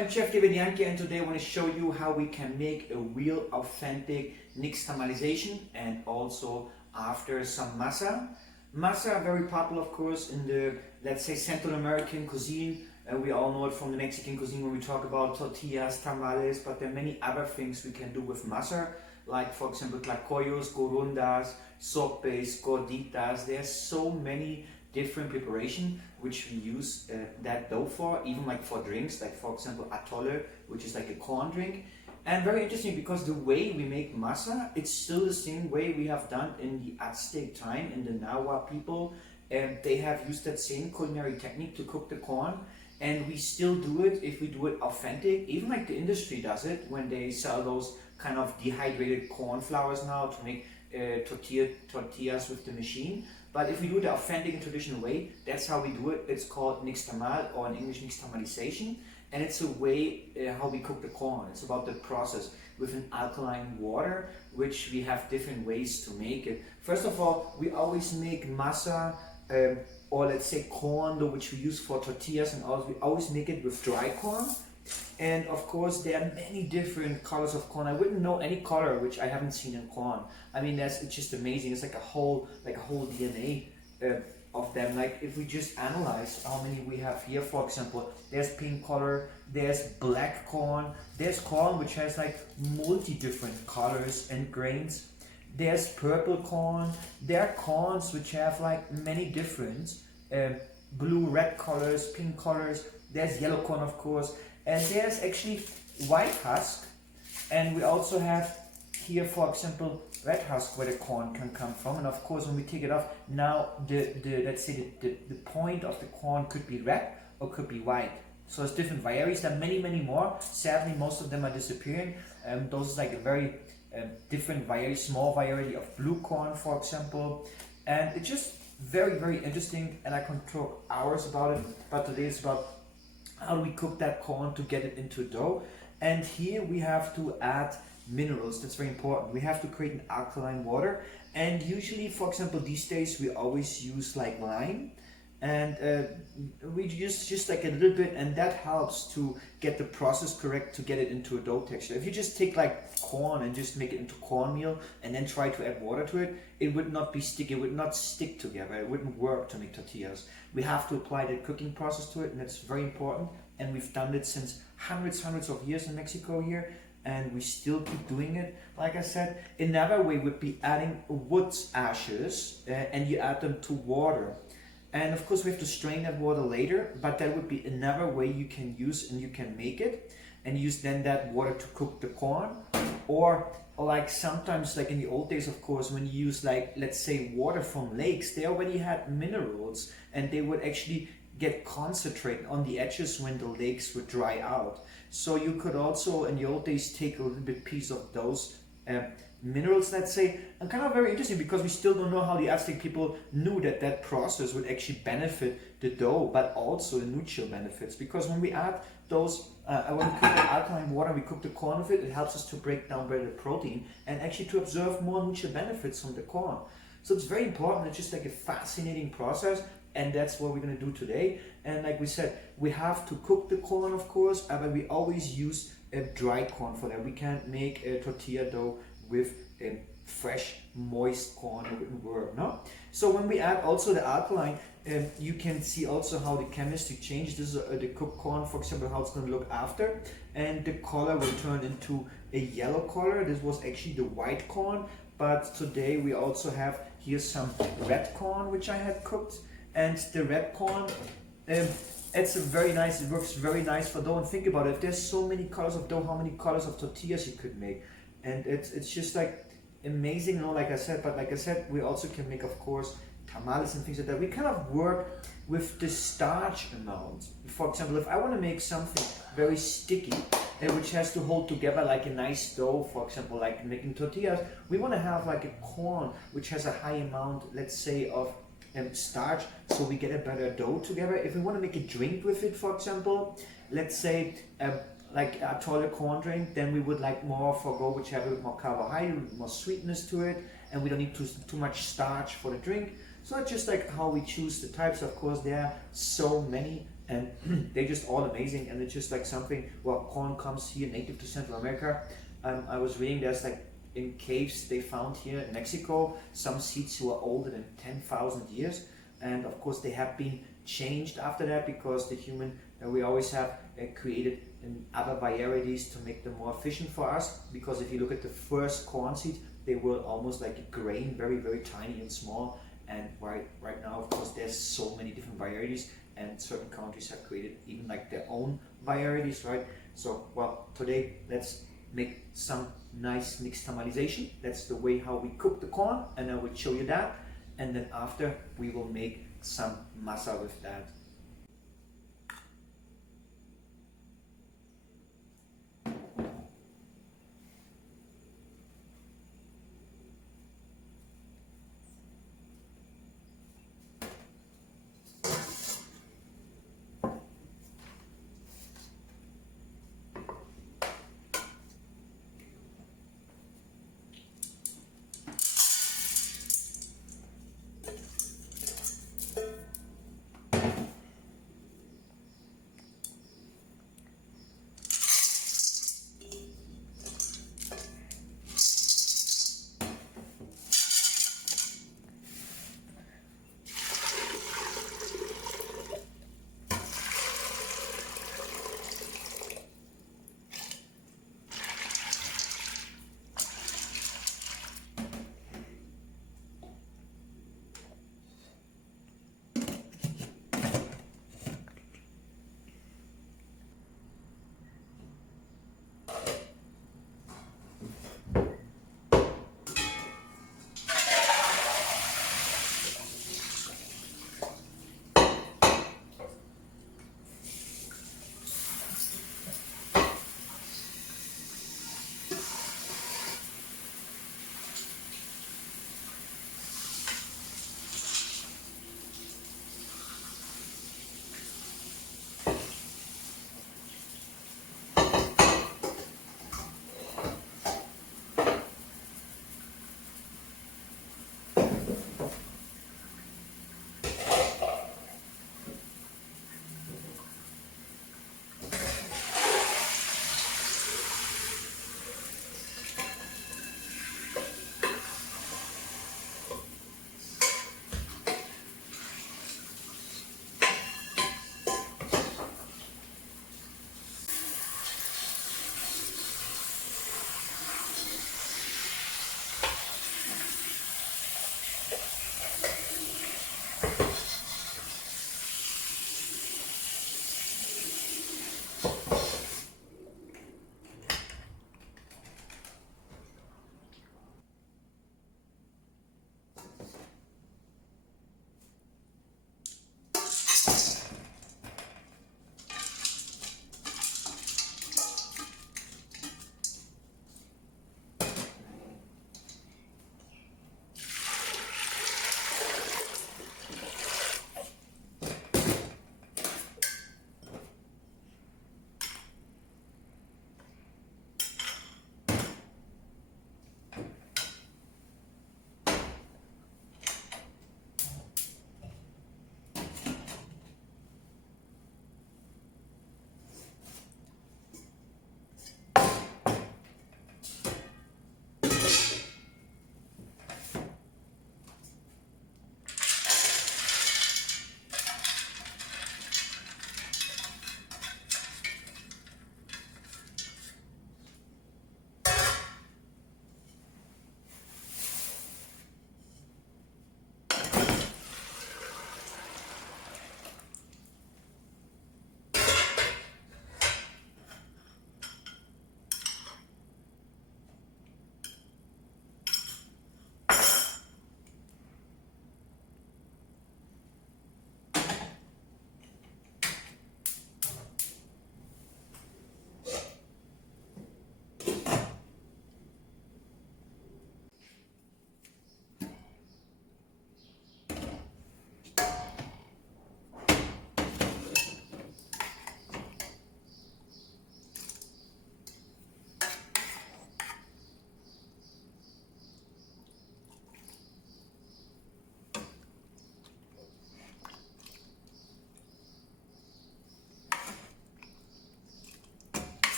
I'm Chef David Jahnke, and today I want to show you how we can make a real authentic nixtamalization and also after some masa. Masa are very popular, of course, in the, let's say, Central American cuisine. We all know it from the Mexican cuisine when we talk about tortillas, tamales, but there are many other things we can do with masa, like for example Tlacoyos, Corundas, Sopes, Gorditas. There's so many different preparation which we use that dough for, even like for drinks, like for example Atole, which is like a corn drink. And very interesting because the way we make masa, it's still the same way we have done in the Aztec time, in the Nahua people. They have used that same culinary technique to cook the corn, and we still do it if we do it authentic. Even like the industry does it when they sell those kind of dehydrated corn flours now to make tortillas with the machine. But if we do it the authentic and traditional way, that's how we do it. It's called Nixtamal, or in English Nixtamalization, and it's a way how we cook the corn. It's about the process with an alkaline water, which we have different ways to make it. First of all, we always make masa, or let's say corn dough, which we use for tortillas, and also we always make it with dry corn. And of course there are many different colors of corn. I wouldn't know any color which I haven't seen in corn. I mean, it's just amazing. It's like a whole DNA of them. Like if we just analyze how many we have here, for example, there's pink color, there's black corn, there's corn which has like multi different colors and grains, there's purple corn, there are corns which have like many different blue, red colors, pink colors, there's yellow corn, of course, and there's actually white husk, and we also have here, for example, red husk where the corn can come from. And of course when we take it off, now let's say the point of the corn could be red or could be white. So it's different varieties. There are many more. Sadly, most of them are disappearing. Those is like a very different variety, small variety of blue corn, for example. And it's just very interesting, and I can talk hours about it, but today it's about how do we cook that corn to get it into dough. And here we have to add minerals. That's very important. We have to create an alkaline water, and usually, for example, these days we always use like lime, and we use just like a little bit, and that helps to get the process correct to get it into a dough texture. If you just take like corn and just make it into cornmeal and then try to add water to it, it would not be sticky, it would not stick together, it wouldn't work to make tortillas. We have to apply the cooking process to it, and it's very important, and we've done it since hundreds of years in Mexico here, and we still keep doing it. Like I said, another way would be adding wood ashes, and you add them to water. And of course we have to strain that water later, but that would be another way you can use, and you can make it and use then that water to cook the corn. Or like sometimes, like in the old days, of course, when you use like, let's say, water from lakes, they already had minerals, and they would actually get concentrated on the edges when the lakes would dry out. So you could also in the old days take a little bit piece of those minerals, let's say, and kind of very interesting because we still don't know how the Aztec people knew that that process would actually benefit the dough, but also the nutritional benefits. Because when we add those, when we cook the alkaline water, we cook the corn with it, it helps us to break down better the protein and actually to observe more nutritional benefits from the corn. So it's very important. It's just like a fascinating process, and that's what we're going to do today. And like we said, we have to cook the corn, of course, but we always use dry corn for that. We can't make a tortilla dough with fresh, moist corn. It wouldn't work, no? So when we add also the alkaline, you can see also how the chemistry changes. This is the cooked corn, for example, how it's going to look after, and the color will turn into a yellow color. This was actually the white corn, but today we also have here some red corn which I had cooked. And the red corn, it's a very nice, it works very nice for dough. And think about it, if there's so many colors of dough, how many colors of tortillas you could make. And it's just like amazing, you know, like I said. But like I said, we also can make, of course, tamales and things like that. We kind of work with the starch amount. For example, if I want to make something very sticky, which has to hold together like a nice dough, for example, like making tortillas, we want to have like a corn which has a high amount, let's say, of starch, so we get a better dough together. If we want to make a drink with it, for example, let's say like a Atole corn drink, then we would like more forgo, which have a bit more carbohydrate, more sweetness to it, and we don't need too much starch for the drink. So it's just like how we choose the types. Of course, there are so many, and they're just all amazing. And it's just like something, well, corn comes here native to Central America. I was reading there's like in caves they found here in Mexico some seeds who are older than 10,000 years, and of course they have been changed after that because the human we always have created in other varieties to make them more efficient for us. Because if you look at the first corn seeds, they were almost like a grain, very very tiny and small. And right now, of course, there's so many different varieties, and certain countries have created even like their own varieties, right? So, well, today let's make some nice nixtamalization. That's the way how we cook the corn, and I will show you that. And then after, we will make some masa with that.